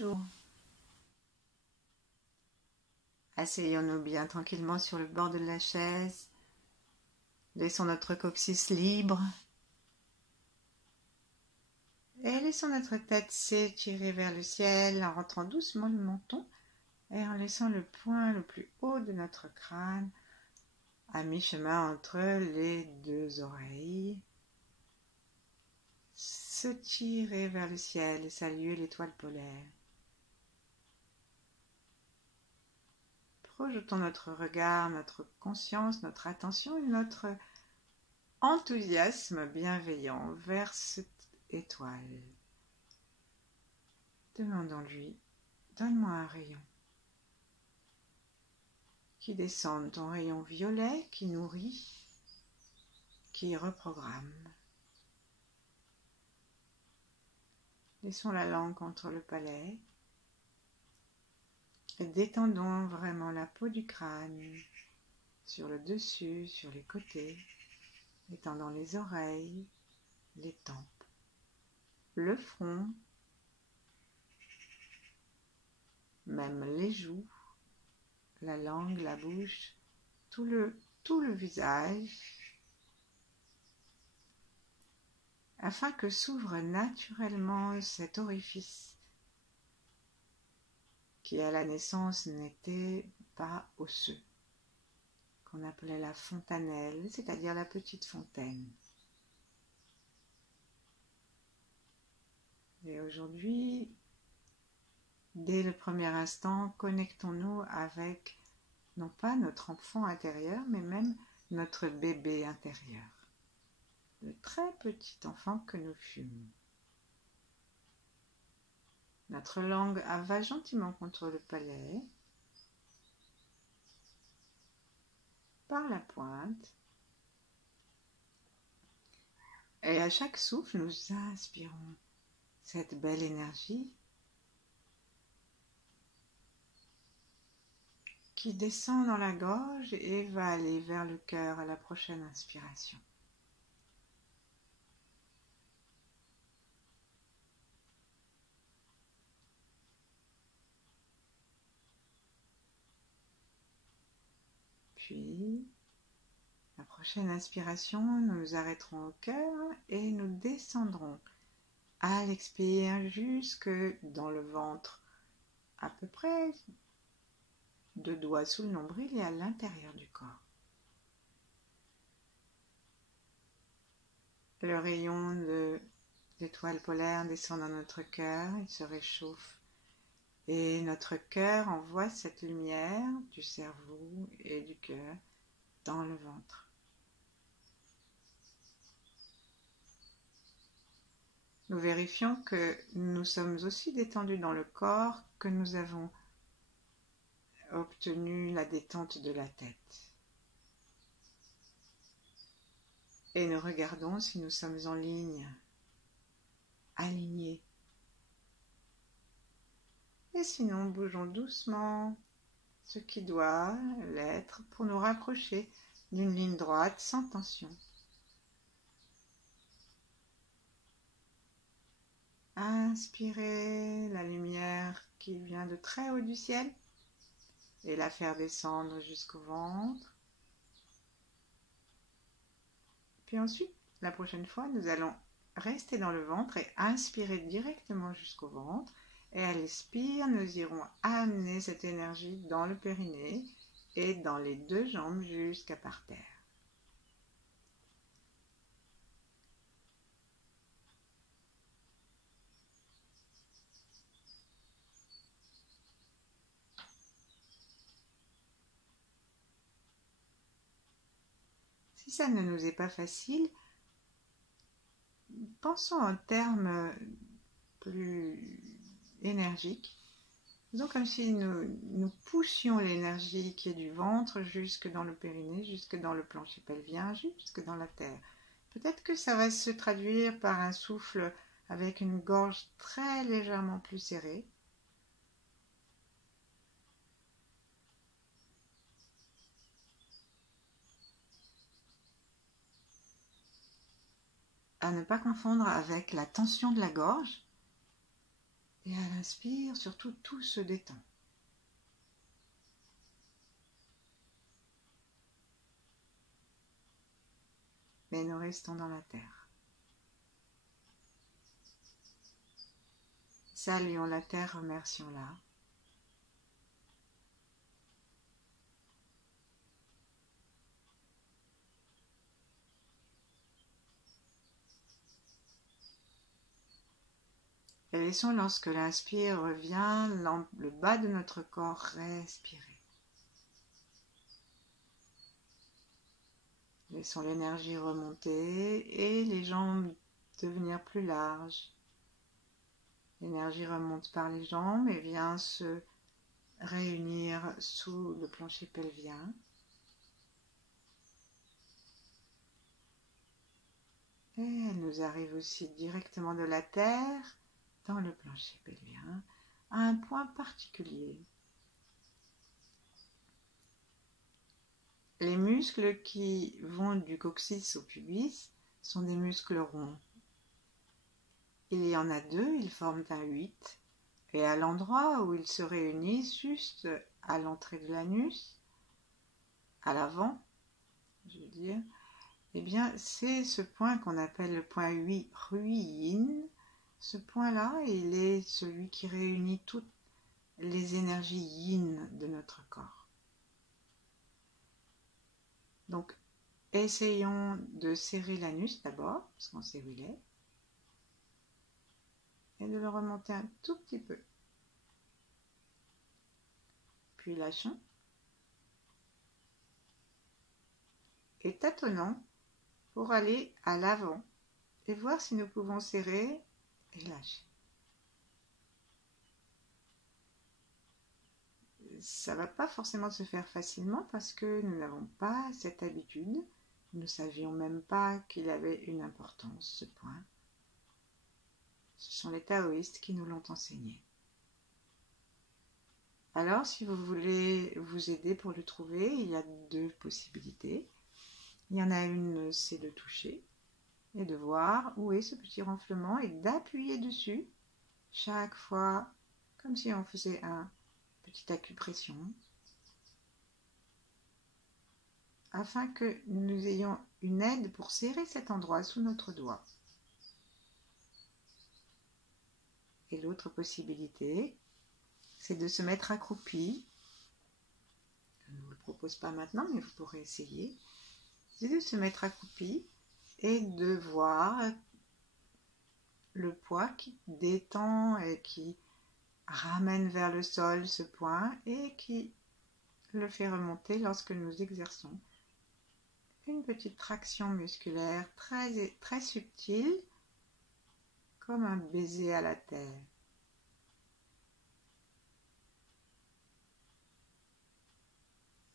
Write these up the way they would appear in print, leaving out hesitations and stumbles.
Bonjour. Asseyons-nous bien tranquillement sur le bord de la chaise. Laissons notre coccyx libre. Et laissons notre tête s'étirer vers le ciel en rentrant doucement le menton et en laissant le point le plus haut de notre crâne à mi-chemin entre les deux oreilles se tirer vers le ciel et saluer l'étoile polaire. Projetons notre regard, notre conscience, notre attention et notre enthousiasme bienveillant vers cette étoile. Demandons-lui, donne-moi un rayon qui descende, ton rayon violet qui nourrit, qui reprogramme. Laissons la langue contre le palais et détendons vraiment la peau du crâne sur le dessus, sur les côtés, étendant les oreilles, les tempes, le front, même les joues, la langue, la bouche, tout le visage, afin que s'ouvre naturellement cet orifice qui à la naissance n'était pas osseux, qu'on appelait la fontanelle, c'est-à-dire la petite fontaine. Et aujourd'hui, dès le premier instant, connectons-nous avec non pas notre enfant intérieur, mais même notre bébé intérieur, le très petit enfant que nous fûmes. Notre langue va gentiment contre le palais, par la pointe, et à chaque souffle, nous inspirons cette belle énergie qui descend dans la gorge et va aller vers le cœur à la prochaine inspiration. Puis, la prochaine inspiration, nous nous arrêterons au cœur et nous descendrons à l'expire jusque dans le ventre, à peu près 2 doigts sous le nombril et à l'intérieur du corps. Le rayon de l'étoile polaire descend dans notre cœur, il se réchauffe et notre cœur envoie cette lumière du cerveau et du cœur dans le ventre. Nous vérifions que nous sommes aussi détendus dans le corps, que nous avons obtenu la détente de la tête. Et nous regardons si nous sommes en ligne, alignés. Et sinon, bougeons doucement ce qui doit l'être pour nous rapprocher d'une ligne droite sans tension. Inspirez la lumière qui vient de très haut du ciel et la faire descendre jusqu'au ventre. Puis ensuite, la prochaine fois, nous allons rester dans le ventre et inspirer directement jusqu'au ventre. Et à l'expire, nous irons amener cette énergie dans le périnée et dans les 2 jambes jusqu'à par terre. Si ça ne nous est pas facile, pensons en termes plus énergiques. Faisons comme si nous poussions l'énergie qui est du ventre jusque dans le périnée, jusque dans le plancher pelvien, jusque dans la terre. Peut-être que ça va se traduire par un souffle avec une gorge très légèrement plus serrée. À ne pas confondre avec la tension de la gorge. Et à l'inspire, surtout, tout se détend. Mais nous restons dans la terre. Saluons la terre, remercions-la. Et laissons, lorsque l'inspire revient, le bas de notre corps respirer. Laissons l'énergie remonter et les jambes devenir plus larges. L'énergie remonte par les jambes et vient se réunir sous le plancher pelvien. Et elle nous arrive aussi directement de la terre dans le plancher pelvien à un point particulier. Les muscles qui vont du coccyx au pubis sont des muscles ronds. Il y en a deux, ils forment un 8. Et à l'endroit où ils se réunissent, juste à l'entrée de l'anus, à l'avant, je veux dire, eh bien, c'est ce point qu'on appelle le point Yin. Ce point-là, il est celui qui réunit toutes les énergies yin de notre corps. Donc, essayons de serrer l'anus d'abord, parce qu'on sait où il est, et de le remonter un tout petit peu. Puis lâchons. Et tâtonnons pour aller à l'avant et voir si nous pouvons serrer et lâcher. Ça ne va pas forcément se faire facilement parce que nous n'avons pas cette habitude. Nous ne savions même pas qu'il avait une importance, ce point. Ce sont les taoïstes qui nous l'ont enseigné. Alors, si vous voulez vous aider pour le trouver, il y a deux possibilités. Il y en a une, c'est de toucher et de voir où est ce petit renflement et d'appuyer dessus chaque fois, comme si on faisait un petite acupression, afin que nous ayons une aide pour serrer cet endroit sous notre doigt. Et l'autre possibilité, c'est de se mettre accroupi. Je ne vous le propose pas maintenant, mais vous pourrez essayer. C'est de se mettre accroupi et de voir le poids qui détend et qui ramène vers le sol ce point et qui le fait remonter lorsque nous exerçons une petite traction musculaire très, très subtile, comme un baiser à la terre.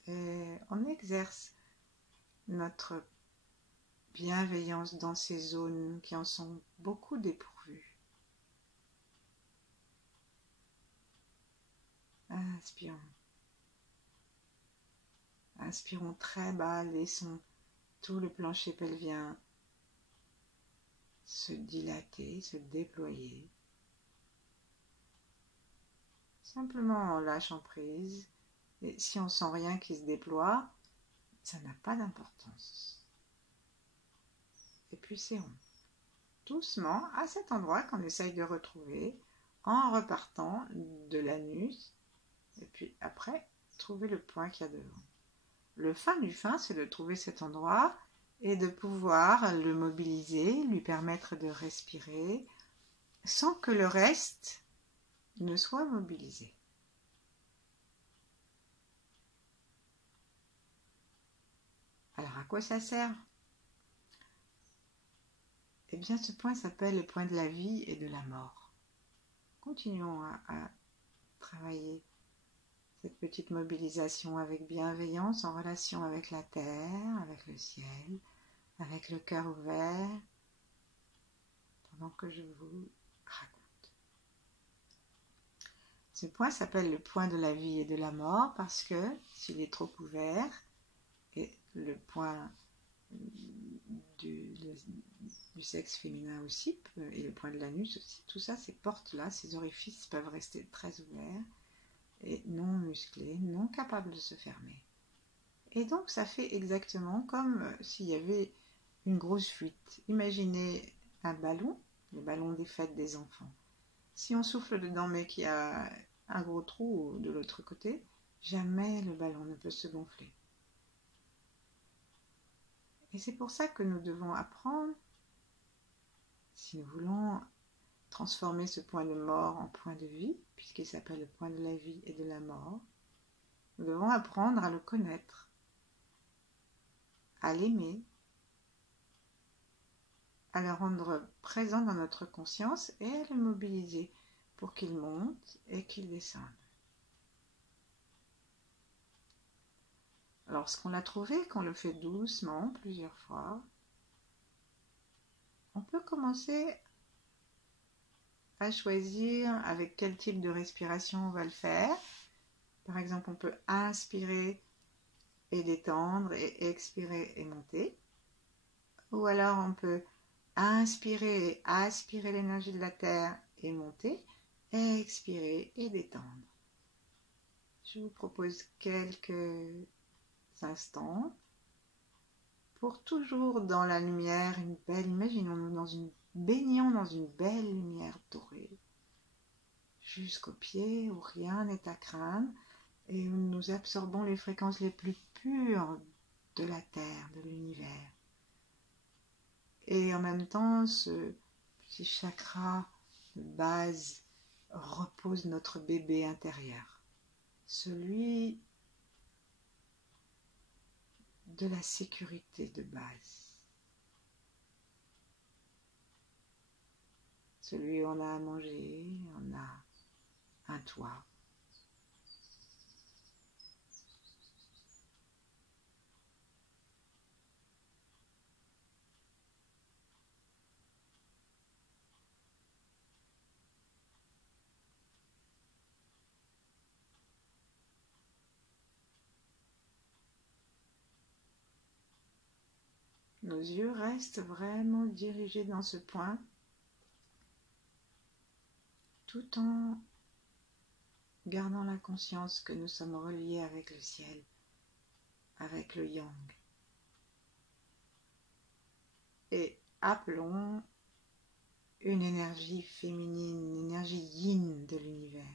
Et on exerce notre bienveillance dans ces zones qui en sont beaucoup dépourvues. Inspirons. Inspirons très bas, laissons tout le plancher pelvien se dilater, se déployer. Simplement en lâchant prise. Et si on sent rien qui se déploie, ça n'a pas d'importance. Et puis serrons. Doucement, à cet endroit qu'on essaye de retrouver, en repartant de l'anus. Et puis après, trouver le point qu'il y a devant. Le fin du fin, c'est de trouver cet endroit et de pouvoir le mobiliser, lui permettre de respirer, sans que le reste ne soit mobilisé. Alors, à quoi ça sert? Eh bien, ce point s'appelle le point de la vie et de la mort. Continuons à travailler cette petite mobilisation avec bienveillance en relation avec la terre, avec le ciel, avec le cœur ouvert, pendant que je vous raconte. Ce point s'appelle le point de la vie et de la mort parce que s'il est trop ouvert, et le point du sexe féminin aussi, et le point de l'anus aussi. Tout ça, ces portes-là, ces orifices peuvent rester très ouverts et non musclés, non capables de se fermer. Et donc, ça fait exactement comme s'il y avait une grosse fuite. Imaginez un ballon, le ballon des fêtes des enfants. Si on souffle dedans mais qu'il y a un gros trou de l'autre côté, jamais le ballon ne peut se gonfler. Et c'est pour ça que nous devons apprendre, si nous voulons transformer ce point de mort en point de vie, puisqu'il s'appelle le point de la vie et de la mort, nous devons apprendre à le connaître, à l'aimer, à le rendre présent dans notre conscience et à le mobiliser pour qu'il monte et qu'il descende. Lorsqu'on l'a trouvé, qu'on le fait doucement, plusieurs fois, on peut commencer à choisir avec quel type de respiration on va le faire. Par exemple, on peut inspirer et détendre et expirer et monter. Ou alors on peut inspirer et aspirer l'énergie de la terre et monter, et expirer et détendre. Je vous propose quelques instants pour toujours dans la lumière, une belle, imaginons-nous baignant dans une belle lumière dorée, jusqu'aux pieds où rien n'est à craindre et où nous absorbons les fréquences les plus pures de la terre, de l'univers. Et en même temps, ce petit chakra de base repose notre bébé intérieur, celui de la sécurité de base, celui où on a à manger, on a un toit. Nos yeux restent vraiment dirigés dans ce point, tout en gardant la conscience que nous sommes reliés avec le ciel, avec le yang. Et appelons une énergie féminine, une énergie yin de l'univers.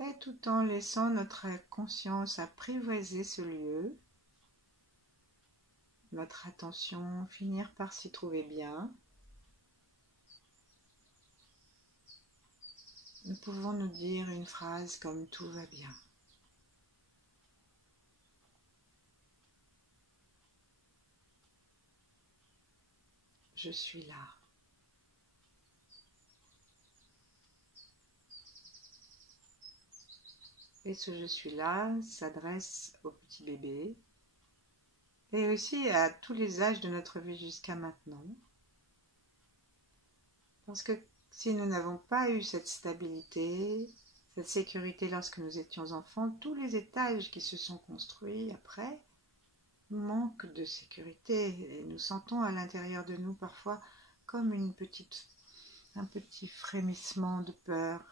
Et tout en laissant notre conscience apprivoiser ce lieu, notre attention finir par s'y trouver bien, nous pouvons nous dire une phrase comme tout va bien. Je suis là. Et ce je suis là s'adresse au petit bébé et aussi à tous les âges de notre vie jusqu'à maintenant. Parce que si nous n'avons pas eu cette stabilité, cette sécurité lorsque nous étions enfants, tous les étages qui se sont construits après manquent de sécurité et nous sentons à l'intérieur de nous parfois comme un petit frémissement de peur.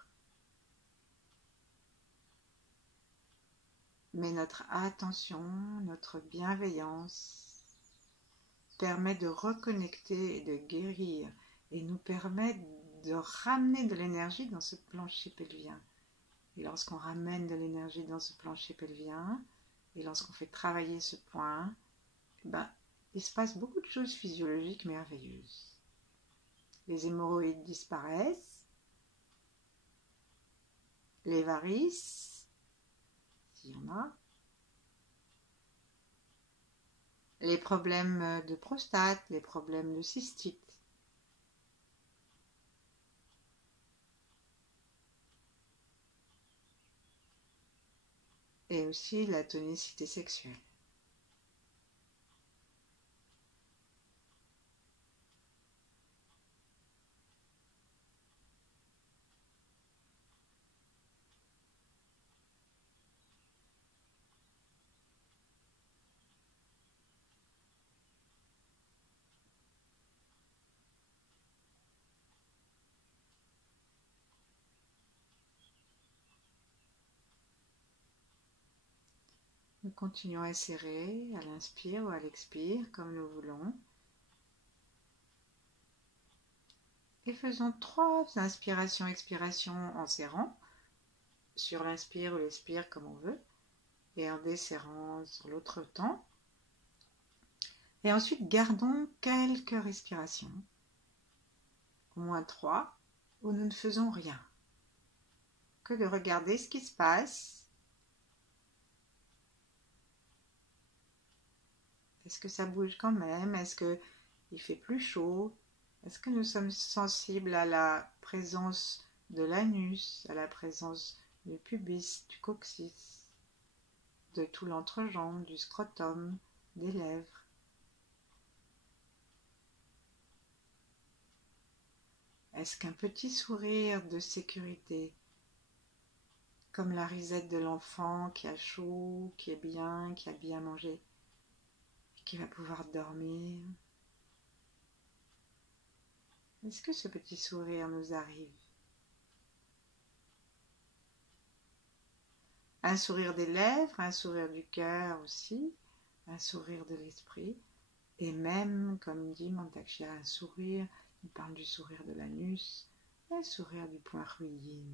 Mais notre attention, notre bienveillance permet de reconnecter et de guérir et nous permet de ramener de l'énergie dans ce plancher pelvien. Et lorsqu'on ramène de l'énergie dans ce plancher pelvien et lorsqu'on fait travailler ce point, il se passe beaucoup de choses physiologiques merveilleuses. Les hémorroïdes disparaissent, les varices, s'il y en a, les problèmes de prostate, les problèmes de cystite. Et aussi la tonicité sexuelle. Nous continuons à serrer à l'inspire ou à l'expire comme nous voulons. Et faisons 3 inspirations-expirations en serrant sur l'inspire ou l'expire comme on veut et en desserrant sur l'autre temps. Et ensuite gardons quelques respirations, au moins 3, où nous ne faisons rien que de regarder ce qui se passe. Est-ce que ça bouge quand même? Est-ce qu'il fait plus chaud? Est-ce que nous sommes sensibles à la présence de l'anus, à la présence du pubis, du coccyx, de tout l'entrejambe, du scrotum, des lèvres? Est-ce qu'un petit sourire de sécurité, comme la risette de l'enfant qui a chaud, qui est bien, qui a bien mangé, qui va pouvoir dormir. Est-ce que ce petit sourire nous arrive? Un sourire des lèvres, un sourire du cœur aussi, un sourire de l'esprit, et même, comme dit Mantak Chia, un sourire, il parle du sourire de l'anus, un sourire du point ruyin.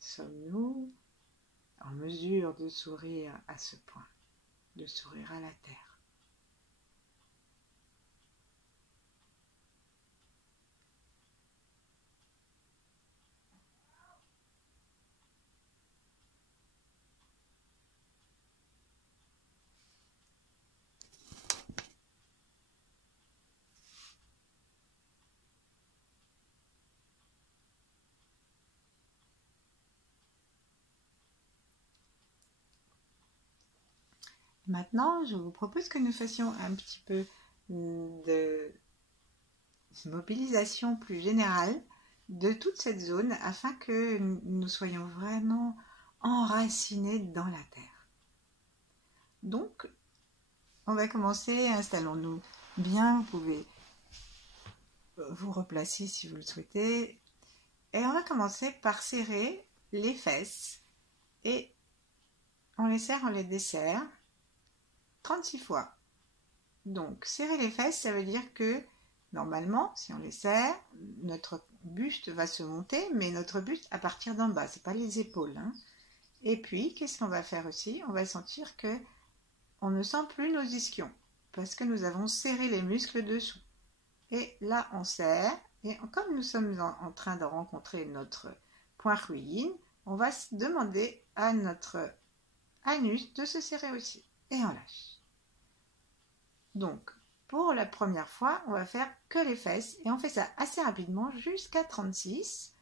Sommes-nous en mesure de sourire à ce point, de sourire à la terre? Maintenant, je vous propose que nous fassions un petit peu de mobilisation plus générale de toute cette zone afin que nous soyons vraiment enracinés dans la terre. Donc, on va commencer, installons-nous bien, vous pouvez vous replacer si vous le souhaitez, et on va commencer par serrer les fesses, et on les serre, on les desserre 36 fois. Donc, serrer les fesses, ça veut dire que normalement, si on les serre, notre buste va se monter, mais notre buste à partir d'en bas, c'est pas les épaules. Hein. Et puis, qu'est-ce qu'on va faire aussi? On va sentir que on ne sent plus nos ischions, parce que nous avons serré les muscles dessous. Et là, on serre, et comme nous sommes en train de rencontrer notre point ruyin, on va demander à notre anus de se serrer aussi. Et on lâche. Donc, pour la première fois, on va faire que les fesses et on fait ça assez rapidement jusqu'à 36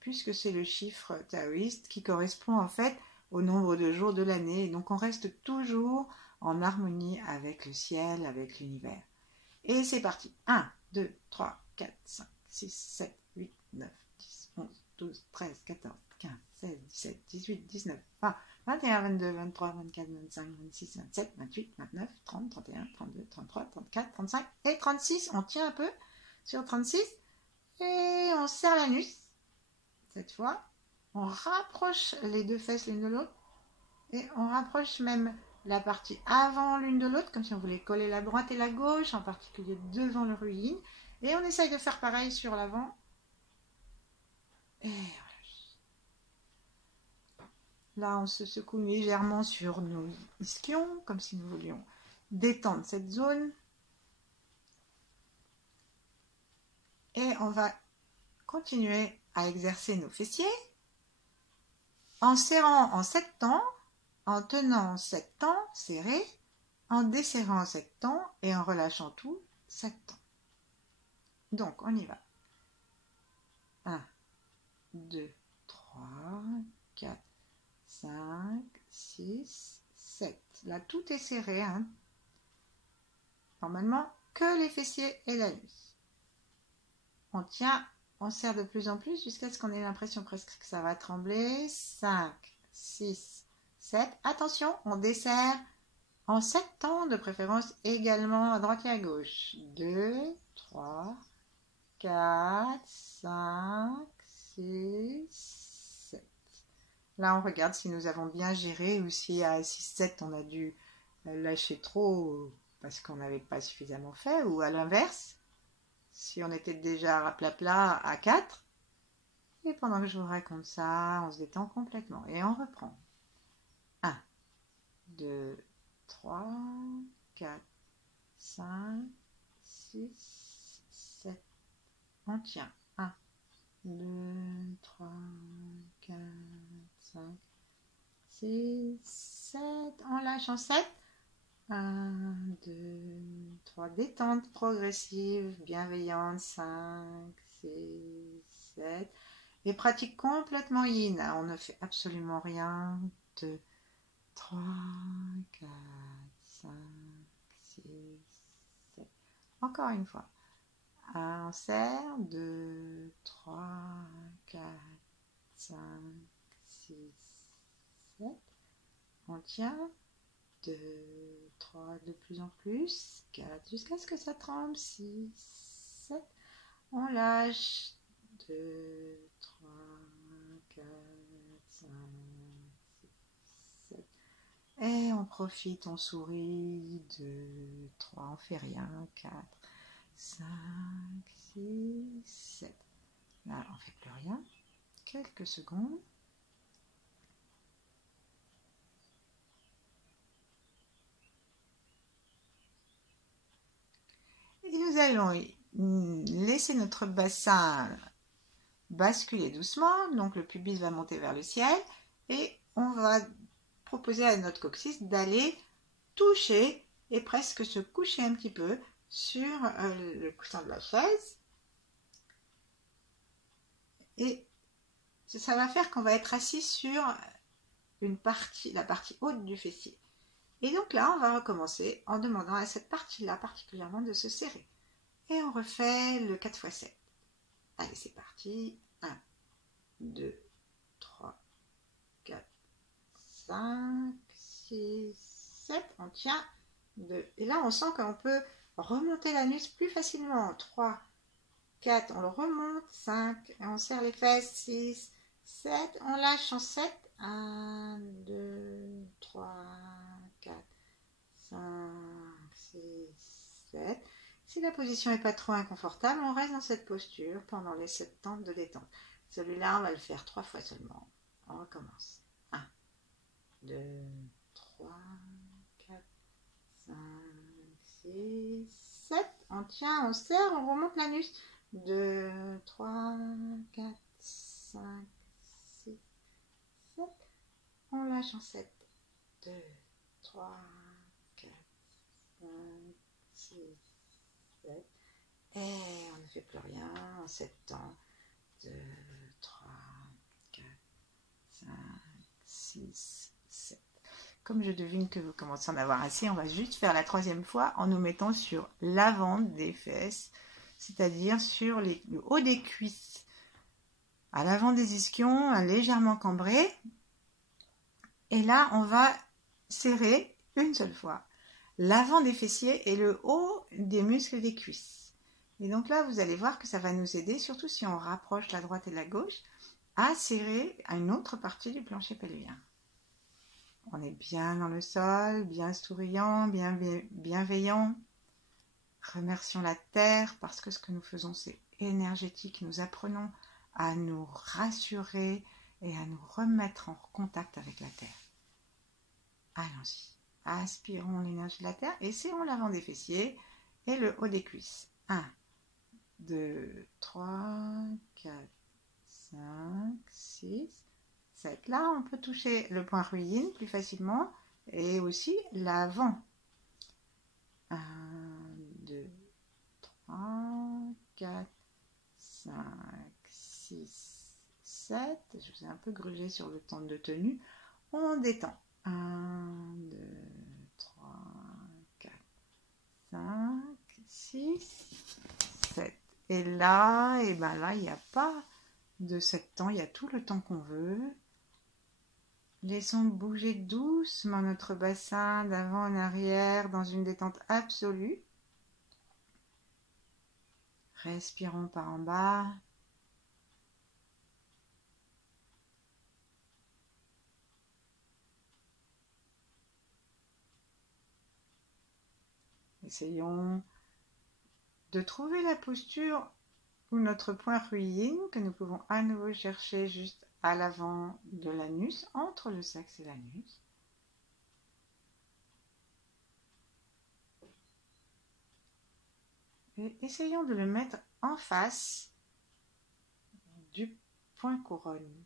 puisque c'est le chiffre taoïste qui correspond en fait au nombre de jours de l'année. Donc, on reste toujours en harmonie avec le ciel, avec l'univers. Et c'est parti. 1, 2, 3, 4, 5, 6, 7, 8, 9, 10, 11, 12, 13, 14, 15, 16, 17, 18, 19, 20, 21, 22, 23, 24, 25, 26, 27, 28, 29, 30, 31, 32, 33, 34, 35 et 36. On tient un peu sur 36 et on serre l'anus. Cette fois, on rapproche les deux fesses l'une de l'autre et on rapproche même la partie avant l'une de l'autre, comme si on voulait coller la droite et la gauche, en particulier devant le ruyin. Et on essaye de faire pareil sur l'avant. Et voilà. Là, on se secoue légèrement sur nos ischions, comme si nous voulions détendre cette zone. Et on va continuer à exercer nos fessiers en serrant en 7 temps en tenant 7 temps serré, en desserrant 7 temps et en relâchant tout 7 temps. Donc, on y va. 1, 2, 3, 4, 5, 6, 7. Là, tout est serré. Hein. Normalement, que les fessiers et la nuit. On tient, on serre de plus en plus jusqu'à ce qu'on ait l'impression presque que ça va trembler. 5, 6, 7. Attention, on desserre en 7 temps, de préférence également à droite et à gauche. 2, 3, 4, 5, 6, 7. Là, on regarde si nous avons bien géré ou si à 6, 7, on a dû lâcher trop parce qu'on n'avait pas suffisamment fait, ou à l'inverse, si on était déjà raplapla à 4. Et pendant que je vous raconte ça, on se détend complètement et on reprend. 1, 2, 3, 4, 5, 6, 7. On tient. 1, 2, 3, 4, 5, 6, 7. On lâche en 7. 1, 2, 3. Détente progressive, bienveillante. 5, 6, 7. Et pratique complètement yin. On ne fait absolument rien. 2, 3, 4, 5, 6, 7. Encore une fois. On serre. 2, 3, 4, 5, 6, 7. On tient. 2, 3, de plus en plus. 4, jusqu'à ce que ça tremble. 6, 7. On lâche. 2, 3, 4, 5, 6, 7. Et on profite, on sourit. 2, 3, on fait rien. 4, 5, 6, 7. Là, on ne fait plus rien. Quelques secondes. Et nous allons laisser notre bassin basculer doucement. Donc le pubis va monter vers le ciel. Et on va proposer à notre coccyx d'aller toucher et presque se coucher un petit peu sur le coussin de la chaise. Et ça va faire qu'on va être assis sur la partie haute du fessier. Et donc là, on va recommencer en demandant à cette partie-là particulièrement de se serrer. Et on refait le 4 x 7. Allez, c'est parti. 1, 2, 3, 4, 5, 6, 7. On tient. 2. Et là, on sent qu'on peut remonter l'anus plus facilement. 3, 4, on le remonte. 5, et on serre les fesses. 6, 7, on lâche en 7. 1, 2, 3, 4, 5, 6, 7. Si la position n'est pas trop inconfortable, on reste dans cette posture pendant les 7 temps de détente. Celui-là, on va le faire 3 fois seulement. On recommence. 1, 2, 3, 4, 5, 6, 7. On tient, on serre, on remonte l'anus. 2, 3, 4, 5, 6, 7. On lâche en 7. 2, 3, 4, 5, 6, 7. Et on ne fait plus rien en 7 temps. 2, 3, 4, 5, 6, 7. Comme je devine que vous commencez à en avoir assez, on va juste faire la 3e fois en nous mettant sur l'avant des fesses, c'est-à-dire sur le haut des cuisses. À l'avant des ischions, légèrement cambré. Et là, on va serrer une seule fois l'avant des fessiers et le haut des muscles des cuisses. Et donc là, vous allez voir que ça va nous aider, surtout si on rapproche la droite et la gauche, à serrer une autre partie du plancher pelvien. On est bien dans le sol, bien souriant, bien bienveillant. Remercions la terre parce que ce que nous faisons, c'est énergétique. Nous apprenons à nous rassurer et à nous remettre en contact avec la terre. Allons-y. Aspirons l'énergie de la terre et serrons l'avant des fessiers et le haut des cuisses. 1, 2, 3, 4, 5, 6, 7. Là, on peut toucher le point ruine plus facilement et aussi l'avant. 1, 2, 3, 4, 5, 6, 7. Je vous ai un peu grugé sur le temps de tenue. On détend. 1, 2, 3, 4, 5, 6, 7. Et là, et ben là, il n'y a pas de 7 temps, il y a tout le temps qu'on veut. Laissons bouger doucement notre bassin d'avant en arrière dans une détente absolue. Respirons par en bas. Essayons de trouver la posture ou notre point ruine que nous pouvons à nouveau chercher juste à l'avant de l'anus, entre le sexe et l'anus. Et essayons de le mettre en face du point couronne.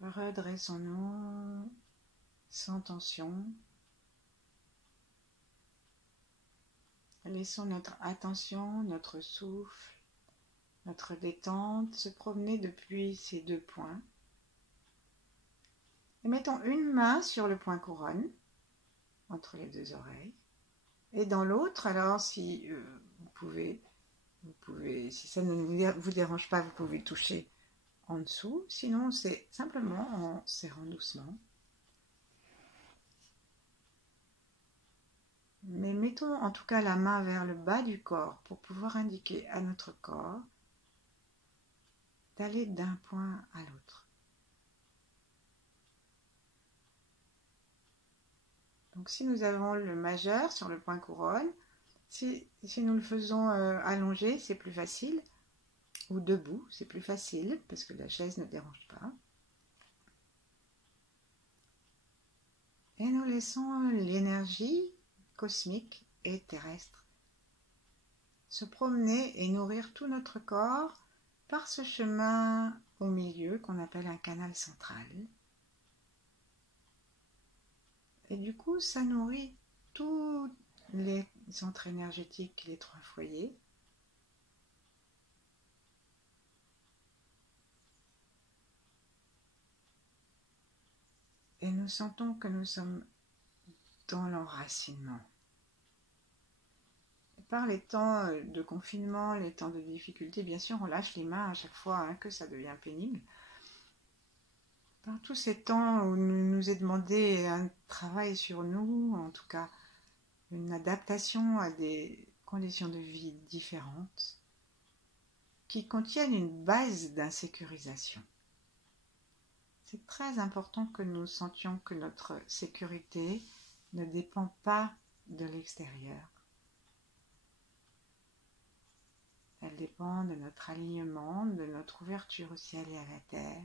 Redressons-nous sans tension. Laissons notre attention, notre souffle, notre détente se promener depuis ces deux points. Et mettons une main sur le point couronne, entre les deux oreilles. Et dans l'autre, alors si vous pouvez, si ça ne vous dérange pas, vous pouvez toucher en dessous. Sinon, c'est simplement en serrant doucement. Mais mettons en tout cas la main vers le bas du corps pour pouvoir indiquer à notre corps d'aller d'un point à l'autre. Donc si nous avons le majeur sur le point couronne, si nous le faisons allongé, c'est plus facile, ou debout, c'est plus facile parce que la chaise ne dérange pas. Et nous laissons l'énergie cosmique et terrestre se promener et nourrir tout notre corps par ce chemin au milieu qu'on appelle un canal central. Et du coup, ça nourrit tous les centres énergétiques, les trois foyers. Et nous sentons que nous sommes dans l'enracinement. Par les temps de confinement, les temps de difficulté, bien sûr, on lâche les mains à chaque fois que ça devient pénible. Par tous ces temps où nous est demandé un travail sur nous, en tout cas une adaptation à des conditions de vie différentes, qui contiennent une base d'insécurisation. C'est très important que nous sentions que notre sécurité ne dépend pas de l'extérieur. Elle dépend de notre alignement, de notre ouverture au ciel et à la terre,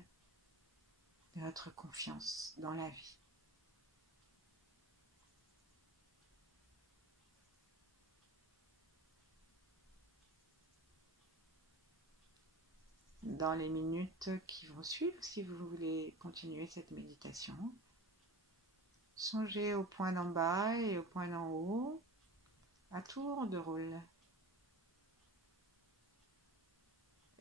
de notre confiance dans la vie. Dans les minutes qui vont suivre, si vous voulez continuer cette méditation, songez au point d'en bas et au point d'en haut, à tour de rôle.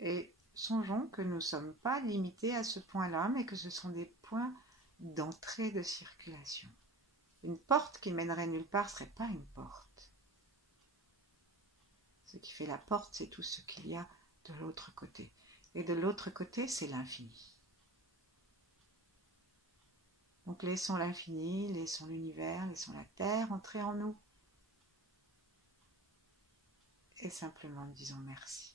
Et songeons que nous ne sommes pas limités à ce point-là, mais que ce sont des points d'entrée de circulation. Une porte qui mènerait nulle part ne serait pas une porte. Ce qui fait la porte, c'est tout ce qu'il y a de l'autre côté. Et de l'autre côté, c'est l'infini. Donc laissons l'infini, laissons l'univers, laissons la terre entrer en nous. Et simplement disons merci.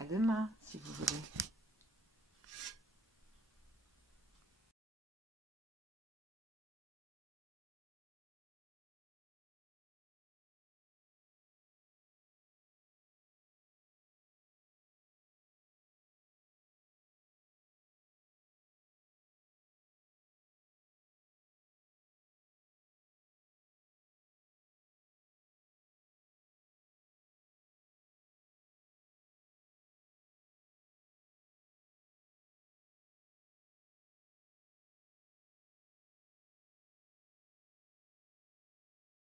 À demain, si vous voulez.